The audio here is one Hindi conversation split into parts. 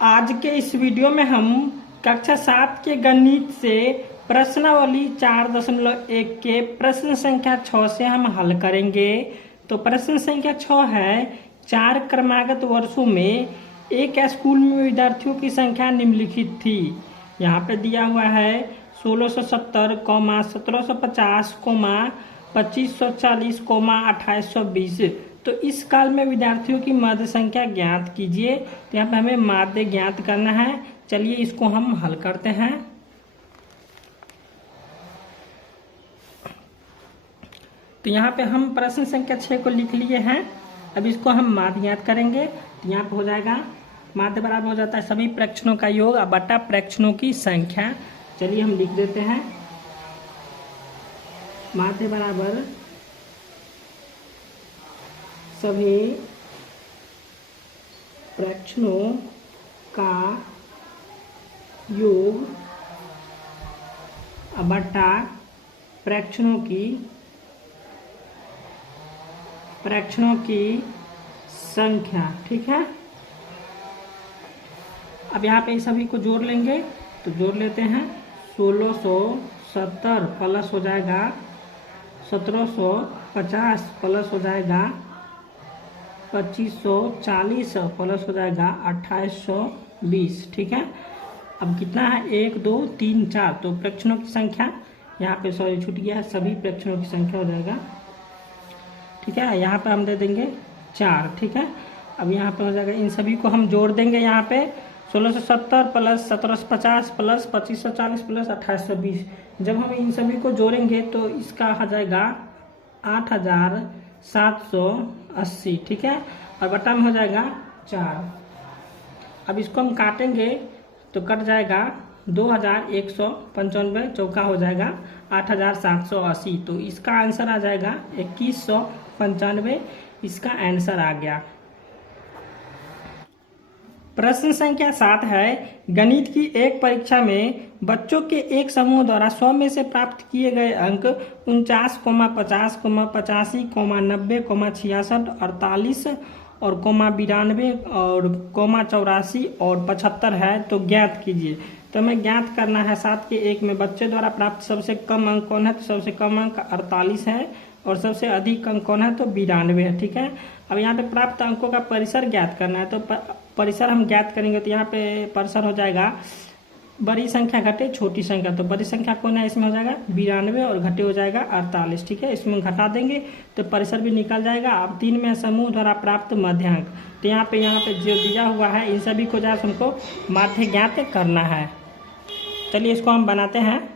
आज के इस वीडियो में हम कक्षा 7 के गणित से प्रश्नावली 4.1 के प्रश्न संख्या 6 से हम हल करेंगे। तो प्रश्न संख्या 6 है, 4 क्रमागत वर्षों में एक स्कूल में विद्यार्थियों की संख्या निम्नलिखित थी। यहाँ पे दिया हुआ है 1670, 1750, 2540, 2820। तो इस काल में विद्यार्थियों की माध्य संख्या ज्ञात कीजिए। तो यहाँ पे हमें माध्य ज्ञात करना है। चलिए इसको हम हल करते हैं। तो यहाँ पे हम प्रश्न संख्या 6 को लिख लिए हैं। अब इसको हम माध्य ज्ञात करेंगे। तो यहाँ पे हो जाएगा माध्य बराबर हो जाता है सभी प्रेक्षणों का योग बटा प्रेक्षणों की संख्या। चलिए हम लिख देते हैं, माध्य बराबर सभी प्रेक्षणों का योग बटा प्रेक्षणों की संख्या। ठीक है, अब यहाँ पे सभी को जोड़ लेंगे। तो जोड़ लेते हैं, 1670 प्लस हो जाएगा 1750 प्लस हो जाएगा 2540 प्लस हो जाएगा 2820। ठीक है, अब कितना है 1 2 3 4। तो प्रेक्षणों की संख्या यहाँ पे सॉरी छूट गया है, सभी प्रेक्षणों की संख्या हो जाएगा। ठीक है, यहाँ पे हम दे देंगे 4। ठीक है, अब यहाँ पे हो जाएगा, इन सभी को हम जोड़ देंगे। यहाँ पे 1670 प्लस 1750 प्लस 2540 प्लस 2820। जब हम इन सभी को जोड़ेंगे तो इसका आ जाएगा 8780। ठीक है, और बटा में हो जाएगा 4। अब इसको हम काटेंगे तो कट जाएगा 2195, चौका हो जाएगा 8780। तो इसका आंसर आ जाएगा 2195। इसका आंसर आ गया। प्रश्न संख्या 7 है, गणित की एक परीक्षा में बच्चों के एक समूह द्वारा 100 में से प्राप्त किए गए अंक 49, 50, 85, 90, 66, 48 और 92 और 84 और 75 है। तो ज्ञात कीजिए। तो हमें ज्ञात करना है 7 के 1 में बच्चे द्वारा प्राप्त सबसे कम अंक कौन है। तो सबसे कम अंक 48 है और सबसे अधिक अंक कौन है। तो 92 है। ठीक है, अब यहाँ पे प्राप्त अंकों का परिसर ज्ञात करना है। तो परिसर हम ज्ञात करेंगे। तो यहाँ पे परिसर हो जाएगा बड़ी संख्या घटे छोटी संख्या। तो बड़ी संख्या कौन है, इसमें हो जाएगा 92 और घटे हो जाएगा 48। ठीक है, इसमें घटा देंगे तो परिसर भी निकल जाएगा। अब 3 में समूह द्वारा प्राप्त मध्यांक। तो यहाँ पे जो दिया हुआ है इन सभी को जैसे हमको माध्य ज्ञात करना है। चलिए इसको हम बनाते हैं।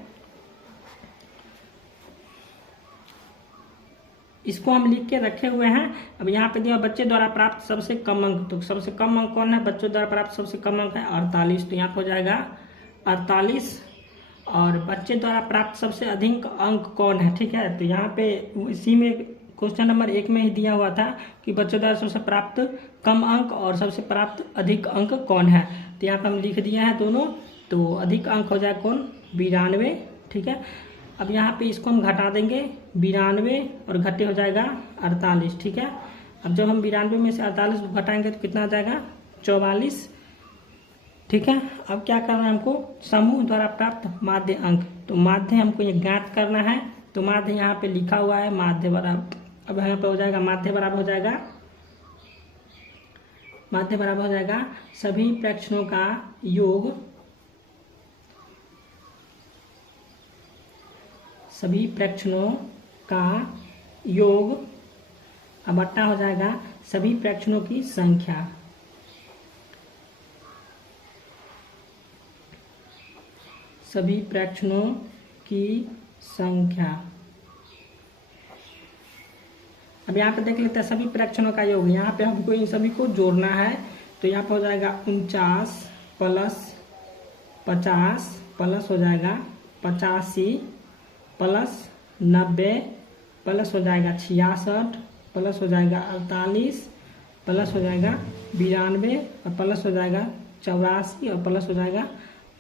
इसको हम लिख के रखे हुए हैं। अब यहाँ पे दिया बच्चे द्वारा प्राप्त सबसे कम अंक। तो सबसे कम अंक कौन है, बच्चों द्वारा प्राप्त सबसे कम अंक है 48। तो यहाँ पे हो जाएगा 48। और बच्चे द्वारा प्राप्त सबसे अधिक अंक कौन है। ठीक है, तो यहाँ पे इसी में क्वेश्चन नंबर 1 में ही दिया हुआ था कि बच्चों द्वारा सबसे प्राप्त कम अंक और सबसे प्राप्त अधिक अंक कौन है। तो यहाँ पे हम लिख दिया है दोनों। तो अधिक अंक हो जाए कौन, 92। ठीक है, अब यहाँ पे इसको हम घटा देंगे 92 और घटे हो जाएगा 48। ठीक है, अब जब हम 92 में से 48 को घटाएंगे तो कितना आ जाएगा 44। ठीक है, अब क्या करना है हमको, समूह द्वारा प्राप्त माध्य अंक। तो माध्य हमको ये ज्ञात करना है। तो माध्य यहाँ पे लिखा हुआ है माध्य बराबर, अब यहाँ पे हो जाएगा माध्य बराबर हो जाएगा सभी प्रेक्षणों का योग बट्टा हो जाएगा सभी प्रेक्षणों की संख्या। अब यहाँ पे देख लेते हैं सभी प्रेक्षणों का योग। यहाँ पे हमको इन सभी को जोड़ना है। तो यहाँ पे हो जाएगा 49 प्लस 50 प्लस हो जाएगा 85 प्लस 90 प्लस हो जाएगा 66 प्लस हो जाएगा 48 प्लस हो जाएगा 92 और प्लस हो जाएगा 84 और प्लस हो जाएगा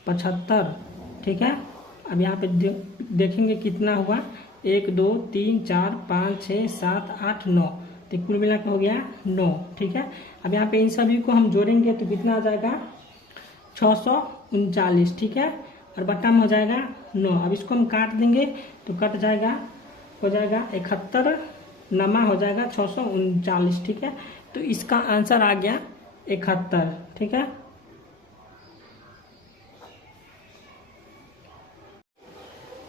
75। ठीक है, अब यहाँ पे देखेंगे कितना हुआ, 1 2 3 4 5 6 7 8 9। तो कुल मिलाकर हो गया 9। ठीक है, अब यहाँ पे इन सभी को हम जोड़ेंगे तो कितना आ जाएगा 639, ठीक है, और बट्टा में हो जाएगा 9। अब इसको हम काट देंगे तो कट जाएगा, हो जाएगा 71, नमा हो जाएगा 639, ठीक है। तो इसका आंसर आ गया 71, ठीक है।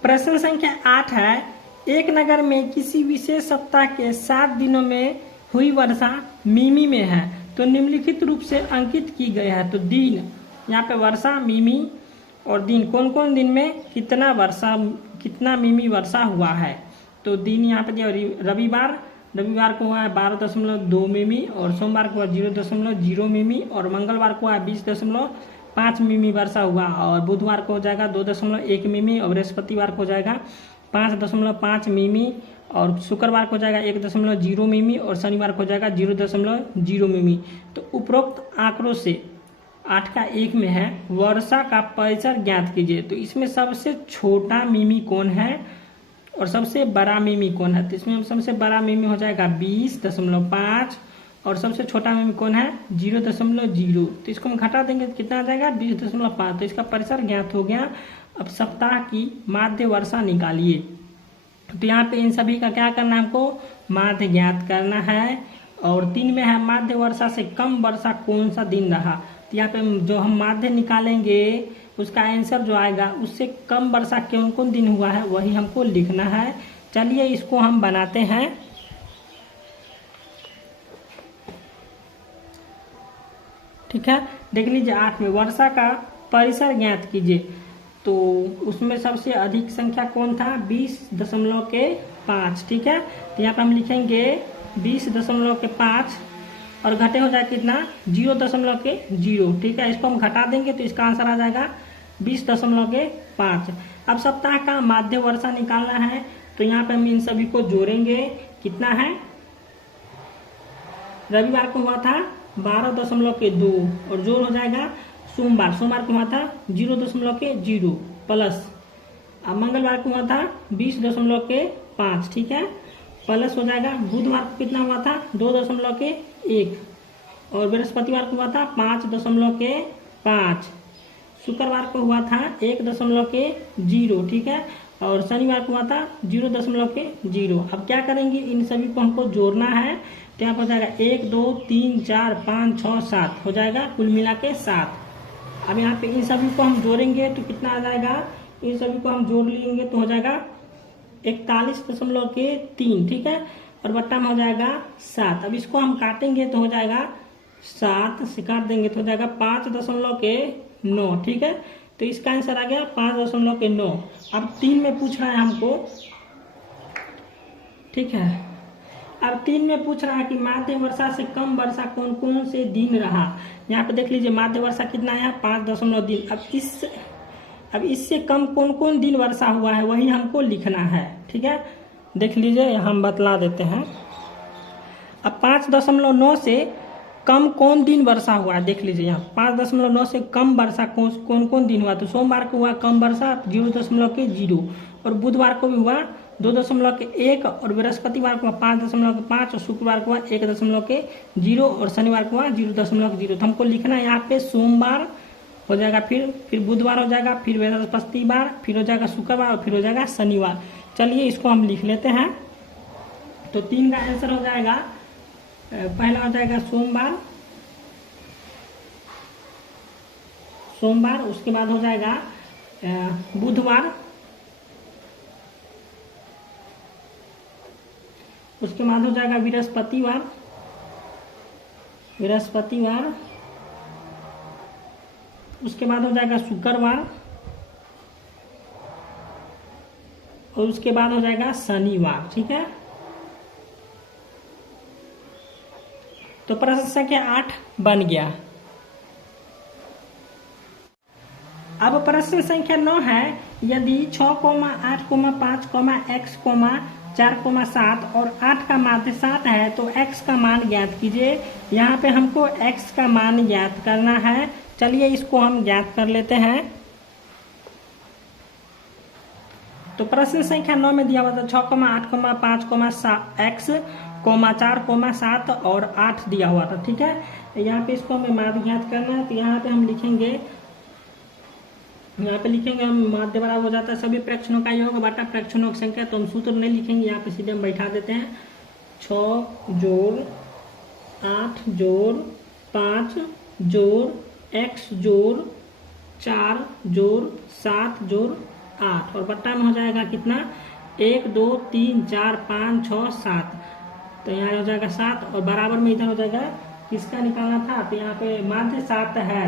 प्रश्न संख्या 8 है, एक नगर में किसी विशेष सप्ताह के 7 दिनों में हुई वर्षा मिमी में है तो निम्नलिखित रूप से अंकित की गई है। तो दिन, यहाँ पे वर्षा मिमी और दिन, कौन कौन दिन में कितना वर्षा, कितना मिमी वर्षा हुआ है। तो दिन यहाँ पे दिया, रविवार को हुआ है 12.2 मिमी, और सोमवार को हुआ 0.0 मिमी, और मंगलवार को हुआ 20.5 मिमी वर्षा हुआ, और बुधवार को हो जाएगा 2.1 मिमी, और बृहस्पतिवार को हो जाएगा 5.5 मिमी, और शुक्रवार को हो जाएगा 1.0 मिमी, और शनिवार को हो जाएगा 0.0 मिमी। तो उपरोक्त आंकड़ों से 8 का 1 में है, वर्षा का परिसर ज्ञात कीजिए। तो इसमें सबसे छोटा मिमी कौन है और सबसे बड़ा मिमी कौन है। तो इसमें सबसे बड़ा मिमी हो जाएगा 20.5, और सबसे छोटा मिमी कौन है 0.0। तो इसको हम घटा देंगे तो कितना आ जाएगा 20.5। तो इसका परिसर ज्ञात हो गया। अब सप्ताह की माध्य वर्षा निकालिए। तो यहाँ पे इन सभी का क्या करना है, हमको माध्य ज्ञात करना है। और 3 में है माध्य वर्षा से कम वर्षा कौन सा दिन रहा। तो यहाँ पे जो हम माध्य निकालेंगे उसका आंसर जो आएगा उससे कम वर्षा कौन कौन दिन हुआ है वही हमको लिखना है। चलिए इसको हम बनाते हैं। ठीक है, देख लीजिए 8 में वर्षा का परिसर ज्ञात कीजिए। तो उसमें सबसे अधिक संख्या कौन था 20.5, ठीक है। तो यहाँ पर हम लिखेंगे 20.5 और घटे हो जाए कितना 0.0, ठीक है। इसको हम घटा देंगे तो इसका आंसर आ जाएगा 20.5। अब सप्ताह का माध्य वर्षा निकालना है। तो यहाँ पे हम इन सभी को जोड़ेंगे, कितना है, रविवार को हुआ था 12.2 और जोड़ हो जाएगा सोमवार को हुआ था 0.0 प्लस, अब मंगलवार को हुआ था 20.5, ठीक है, प्लस हो जाएगा बुधवार को कितना हुआ था 2.1 और बृहस्पतिवार को हुआ था 5.5, शुक्रवार को हुआ था 1.0, ठीक है, और शनिवार को हुआ था 0.0। अब क्या करेंगे, इन सभी को हमको जोड़ना है। तो यहाँ पर हो जाएगा 1 2 3 4 5 6 7 हो जाएगा, कुल मिला के 7। अब यहाँ पे इन सभी को हम जोड़ेंगे तो कितना आ जाएगा, इन सभी को हम जोड़ लेंगे तो हो जाएगा 41.3, ठीक है, और बट्टा में हो जाएगा 7। अब इसको हम काटेंगे तो हो जाएगा 7 से काट देंगे तो हो जाएगा 5.9, ठीक है। तो इसका आंसर आ गया 5.9। अब 3 में पूछ रहा है हमको, ठीक है। अब 3 में पूछ रहा है कि माध्य वर्षा से कम वर्षा कौन कौन से दिन रहा। यहाँ पे देख लीजिए माध्य वर्षा कितना आया 5.9 दिन। अब इससे कम कौन कौन दिन वर्षा हुआ है वही हमको लिखना है, ठीक है। देख लीजिए हम बतला देते हैं। अब 5.9 से कम कौन दिन वर्षा हुआ है, देख लीजिए यहाँ 5.9 से कम वर्षा कौन कौन दिन हुआ। तो सोमवार को हुआ कम वर्षा 0.0 और बुधवार को भी हुआ 2.1 और बृहस्पतिवार को 5.5 और शुक्रवार को 1.0 और शनिवार को 0.0। तो हमको लिखना है यहाँ पे सोमवार हो जाएगा, फिर बुधवार हो जाएगा, फिर बृहस्पतिवार, फिर हो जाएगा शुक्रवार और फिर हो जाएगा शनिवार। चलिए इसको हम लिख लेते हैं। तो 3 का आंसर हो जाएगा, पहला हो जाएगा सोमवार, उसके बाद हो जाएगा बुधवार, उसके बाद हो जाएगा बृहस्पतिवार, उसके बाद हो जाएगा शुक्रवार और उसके बाद हो जाएगा शनिवार, ठीक है। तो प्रश्न संख्या 8 बन गया। अब प्रश्न संख्या 9 है, यदि 6, 8, 5, x, 4, 7 और 8 का माध्य 7 है तो x का मान ज्ञात कीजिए। यहाँ पे हमको x का मान ज्ञात करना है। चलिए इसको हम ज्ञात कर लेते हैं। तो प्रश्न संख्या 9 में दिया हुआ था 6, 8, 5, x, 4, 7 और 8 दिया हुआ था, ठीक है। यहाँ पे इसको हमें मान ज्ञात करना है। तो यहाँ पे हम लिखेंगे यहाँ पे लिखेंगे हम माध्य बराबर हो जाता है सभी प्रेक्षणों का योग बटा प्रेक्षणों की संख्या। तो हम सूत्र नहीं लिखेंगे, यहाँ पे सीधे हम बैठा देते हैं 6 जोड़ 8 जोड़ 5 जोड़ x जोड़ 4 जोड़ 7 जोड़ 8 और बट्टा में हो जाएगा कितना 1 2 3 4 5 6 7। तो यहाँ हो जाएगा 7 और बराबर में इधर हो जाएगा किसका निकालना था, तो यहाँ पे माध्य 7 है,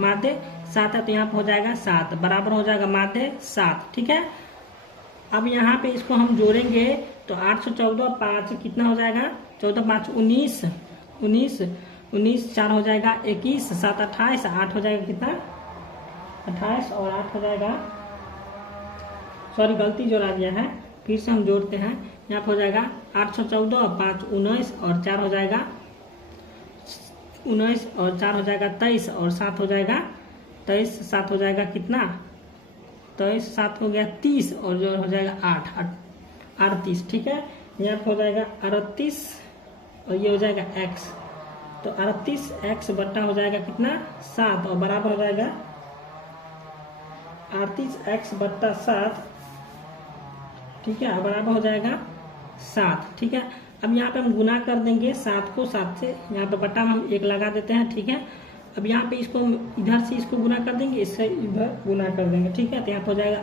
माध्य 7 है, तो यहाँ पे हो जाएगा 7 बराबर हो जाएगा माध्य 7। ठीक है, अब यहाँ पे इसको हम जोड़ेंगे तो 814 5 कितना हो जाएगा 14 5 19 19 19 4 हो जाएगा 21 7 28 8 हो जाएगा कितना 28 और 8 हो जाएगा, सॉरी गलती जोड़ा गया है, फिर से हम जोड़ते हैं। यहाँ पे हो जाएगा 814 5 19 और 4 हो जाएगा 19 और 4 हो जाएगा 23 और 7 हो जाएगा 23 7 हो जाएगा कितना 23 7 हो गया 30 और जो हो जाएगा 8 38। ठीक है, यहाँ पे हो जाएगा 38 और ये हो जाएगा x, तो 38x बट्टा हो जाएगा कितना 7 और बराबर हो जाएगा 38x बट्टा 7। ठीक है, बराबर हो जाएगा 7। ठीक है, अब यहाँ पे हम गुना कर देंगे 7 को 7 से, यहाँ पे बट्टा में हम 1 लगा देते हैं। ठीक है, अब यहाँ पे इसको इधर से इसको गुना कर देंगे, इससे इधर गुना कर देंगे। ठीक है, तो यहाँ पे हो जाएगा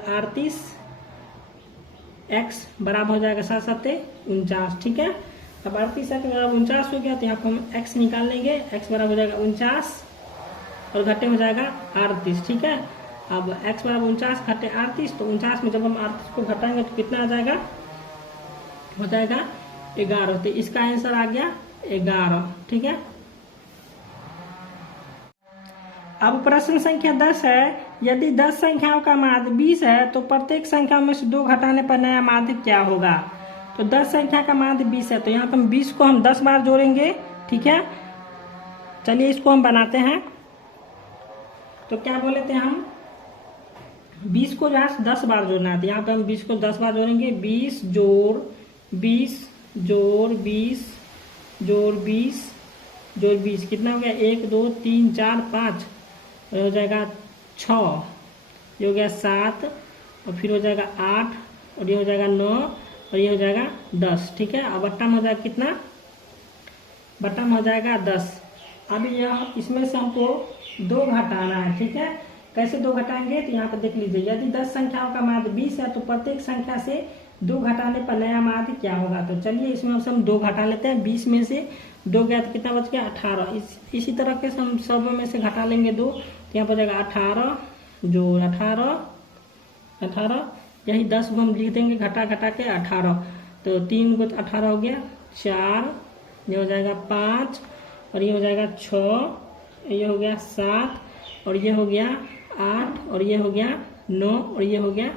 38x बराबर हो जाएगा 7 7 49। ठीक है, अब 38 बराबर 49 हो गया, तो यहाँ पे हम x निकाल लेंगे, x बराबर हो जाएगा 49 और घटे हो जाएगा 38। ठीक है, अब x बराबर 49 घटे 38, तो 49 में जब हम 38 को घटाएंगे तो कितना आ जाएगा, हो जाएगा 11। तो इसका आंसर आ गया 11। ठीक है, अब प्रश्न संख्या 10 है, यदि 10 संख्याओं का माध्य 20 है तो प्रत्येक संख्या में से 2 घटाने पर नया माध्य क्या होगा। तो 10 संख्या का माध्य 20 है, तो यहाँ पर हम 20 को हम 10 बार जोड़ेंगे। ठीक है, चलिए इसको हम बनाते हैं। तो क्या बोले थे हम 20 को जो है 10 बार जोड़ना है, तो यहाँ पे हम 20 को 10 बार जोड़ेंगे। 20 जोड़ 20 जोड़ 20 जोड़ 20 जोड़ 20 कितना हो गया 1 2 3 4 5 हो जाएगा 6, ये हो गया 7 और फिर हो जाएगा 8 और ये हो जाएगा 9 और ये हो जाएगा 10। ठीक है, अब बट्टा में हो जाएगा कितना, बट्टा में हो जाएगा 10। अब यह इसमें से हमको 2 घटाना है। ठीक है, कैसे 2 घटाएंगे, तो यहाँ पर देख लीजिए, यदि 10 संख्याओं का माध्य 20 है तो प्रत्येक संख्या से 2 घटाने पर नया माध्य क्या होगा। तो चलिए इसमें हम 2 घटा लेते हैं। 20 में से 2 गया तो कितना बच गया 18। इसी तरह के हम सब में से घटा लेंगे 2, तो यहाँ पर जाएगा 18 जोड़ 18 यही 10 को हम लिख देंगे घटा घटा के 18, तो 3 को 18 हो गया 4, ये हो जाएगा 5 और ये हो जाएगा 6, ये हो गया 7 और ये हो गया 8 और ये हो गया 9 और ये हो गया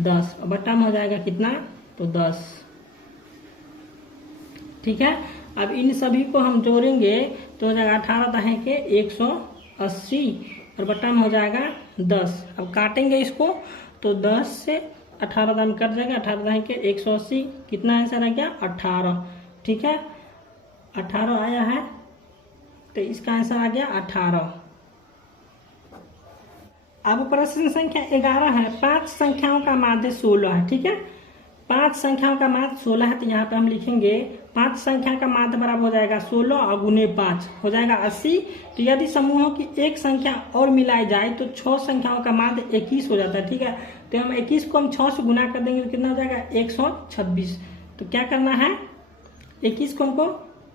10 और बट्टा में हो जाएगा कितना, तो 10। ठीक है, अब इन सभी को हम जोड़ेंगे तो हो जाएगा 18 दहे के 180 और बट्टा में हो जाएगा 10। अब काटेंगे इसको तो 10 से 18 दाम कट जाएगा, 18 दहे के 180, कितना आंसर आ गया 18। ठीक है, 18 आया है, तो इसका आंसर आ गया 18। अब प्रश्न संख्या 11 है, 5 संख्याओं का माध्य 16 है। ठीक है, 5 संख्याओं का माध्य 16 है, तो यहाँ पे हम लिखेंगे 5 संख्या का माध्य बराबर हो जाएगा 16 और गुने 5 हो जाएगा 80। तो यदि समूहों की एक संख्या और मिलाई जाए तो 6 संख्याओं का माध्य 21 हो जाता है। ठीक है, तो हम 21 को हम 6 से गुना कर देंगे तो कितना हो जाएगा 126। तो क्या करना है, 21 को हमको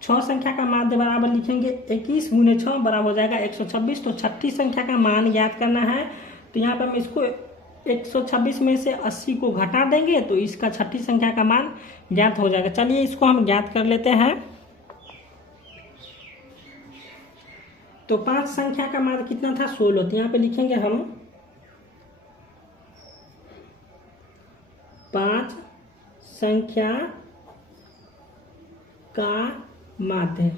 6 संख्या का माध्य बराबर लिखेंगे 21 गुने 6 बराबर हो जाएगा 126। तो छठी संख्या का मान ज्ञात करना है, तो यहाँ पर हम इसको 126 में से 80 को घटा देंगे तो इसका छठी संख्या का मान ज्ञात हो जाएगा। चलिए इसको हम ज्ञात कर लेते हैं। तो 5 संख्या का मान कितना था 16, तो यहाँ पे लिखेंगे हम 5 संख्या का माध्य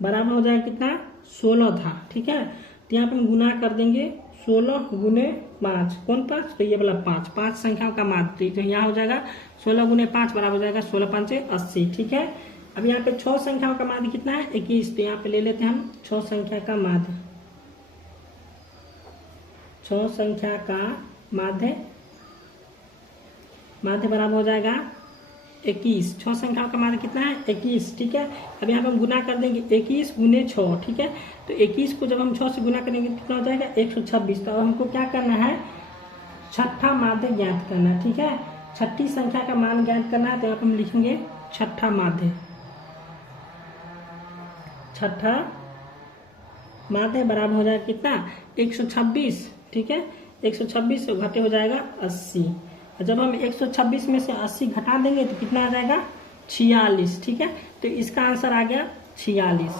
बराबर हो जाएगा कितना 16 था। ठीक है, तो यहाँ पे हम गुना कर देंगे 16 गुने 5, कौन 5, तो ये वाला 5 संख्याओं का माध्य, तो यहाँ हो जाएगा 16 गुने 5 बराबर हो जाएगा 16 5 80। ठीक है, अब यहाँ पे 6 संख्याओं का माध्य कितना है 21, तो यहाँ पे ले लेते हैं हम 6 संख्या का माध्य। 6 संख्या का माध्य बराबर हो जाएगा 21। 6 संख्याओं का माध्य कितना है 21, ठीक है। अब यहाँ पे हम गुना कर देंगे 21 गुने 6, ठीक है। तो 21 को जब हम 6 से गुना करेंगे तो कितना हो जाएगा 126। तो अब हमको क्या करना है, छठा माध्य ज्ञात करना है, ठीक है। छठी संख्या का मान ज्ञात करना है, तो यहाँ पे हम लिखेंगे छठा माध्य। छठा माध्य बराबर हो जाएगा कितना 126, ठीक है। 126 से घटे हो जाएगा 80। जब हम 126 में से 80 घटा देंगे तो कितना आ जाएगा 46, ठीक है। तो इसका आंसर आ गया 46।